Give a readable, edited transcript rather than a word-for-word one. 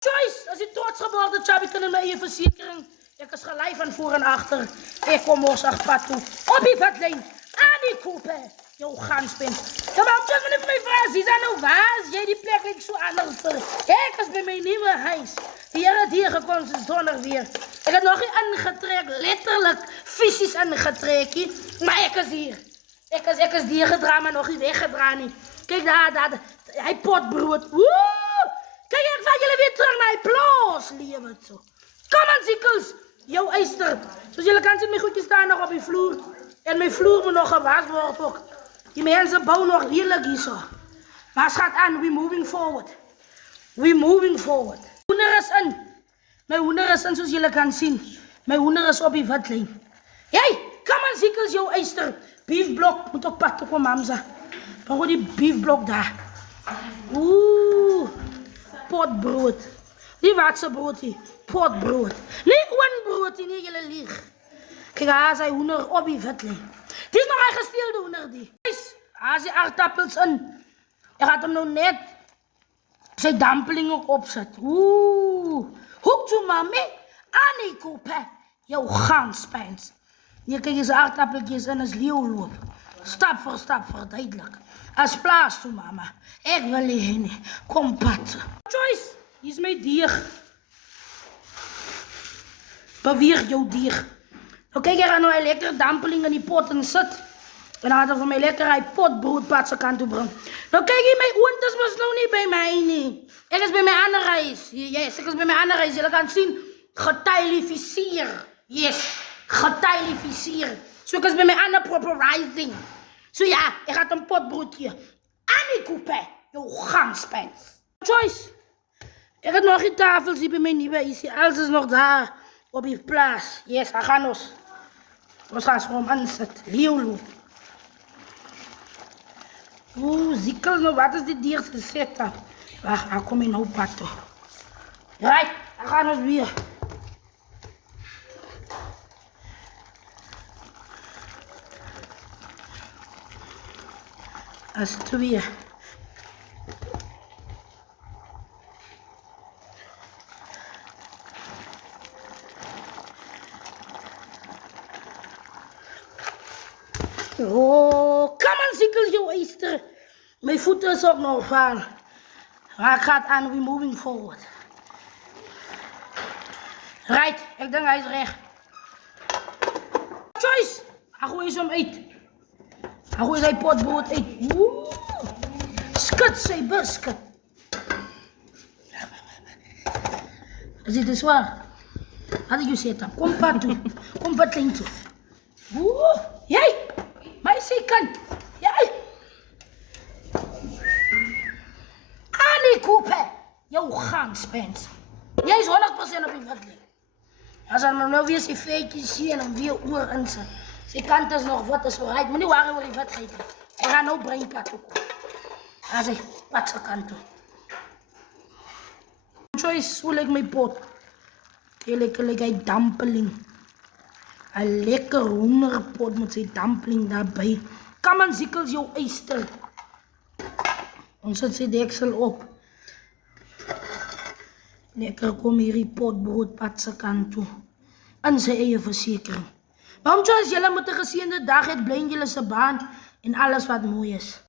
Joyce, as jy trots geworden, Chubby, kan in my eie versekering. Ek is gelei van voor en achter. Ek kom Morsag pad toe. Op die vatlijn. Annie Cooper. Jou ganspens. Ja, maar omdat men my vraag, is dat nou waar? Jy die plek lijkt so anders. Ek is by my nieuwe huis. Die Here het hier gekom, is donderdag weer. Ek het nog nie ingetrek, letterlijk, fysisch ingetrek. Maar ek is hier. Ek is die gedra, maar nog nie weggedra nie. Kijk daar, hy potbrood. Woe! Kijk, ek vat julle weer terug na die plaas. Leef het so. Kom aan, ziekels. Jou eister. Soos julle kan sien, my goedjes staan nog op die vloer. En my vloer moet nog gewas word ook. Die mensen bouwen nog heerlijk hier zo. Maar het gaat aan, we moving forward. We moving forward. Hoender is in. My hoender is in, soos julle kan sien. My hoender is op die vatlijn. Hey, kom aan, ziekels, jou eister. Beefblok, moet op pad toe kom, mamza. Waarom die beefblok daar? Oeh, potbrood. Die watse brood hier, potbrood. Nee, oonbrood hier, nee, julle lieg. Kijk, daar is hy hoender op die vatlijn. Die is nog een gesteelde hoender die. Daar is die aardappels in. Ek gaat hem nou net sy dampeling ook opzet. Oeh, hoek toe mami. Annie Cooper, jou ganspijns. Hier kijk eens aardappeltjes in as leeuwloop. Stap voor stap, verduidelijk. As plaas toe mama. Ek wil nie heen nie. Kom pat. Joyce, hier is my dier. Beweeg jou dier. Nou kijk, er gaan nou een lekkere dampeling in die pot en sit. En dan gaat er voor mij lekker een potbroodpad zijn kant toe brengen. Nou kijk hier, mijn oortjes was nog niet bij mij nie. Ik is bij mijn andere reis. Yes, ik is bij mijn andere reis. Jullie gaan zien, geteleviseer. Yes, geteleviseer. Zo ik is bij mijn andere properizing. Zo ja, ik ga een potbroodje. Annie Cooper, jouw ganspijns. Joyce, ik heb nog geen tafels hier bij mijn nieuwe huis. Alles is nog daar op die plaats. Yes, we gaan ons. We gaan zo aanzetten. Leeuwloop. Oeh, ziekel, nou wat is dit dier gezet dan? Wacht, daar kom je nou pad toe. Right, dan gaan we weer. Dat is 2. Oh, kom aan, ziekel, jou eister. Mijn voeten is ook nog van. Maar ik ga het aan, we moving forward. Right, ik denk hij is recht. Joyce, hij gooit hem uit. Hij gooit zijn potbrood uit. Oeh, skut zijn biscuit. Is dit te zwaar? Had ik je zitten, kom pad toe. Kom pad toe. Oeh, jij. Maar sy kant. Jy. Annie Cooper, jou ganspens. Jy is 100% op die vatlijn. As hy nou weer sy feetjes sien en hom weer oor insit. Sy kant is nog wat is vooruit. Moet nie worry oor die vatlijn. Hy gaan nou breinpad toe kom. As hy pad sy kant toe. Joyce, hoe lyk my pot? Lyk hy dampeling. Een lekker hoenderpot met zijn dampeling daarbij. Kom aan, ziekels, jou eister. Ons zet zijn deksel op. Lekker kom hier die potbroodpad zijn kant toe. In zijn eigen verzekering. Waarom, Joyce, jullie moeten een geseënde dag het, blij jullie zijn baan en alles wat mooi is.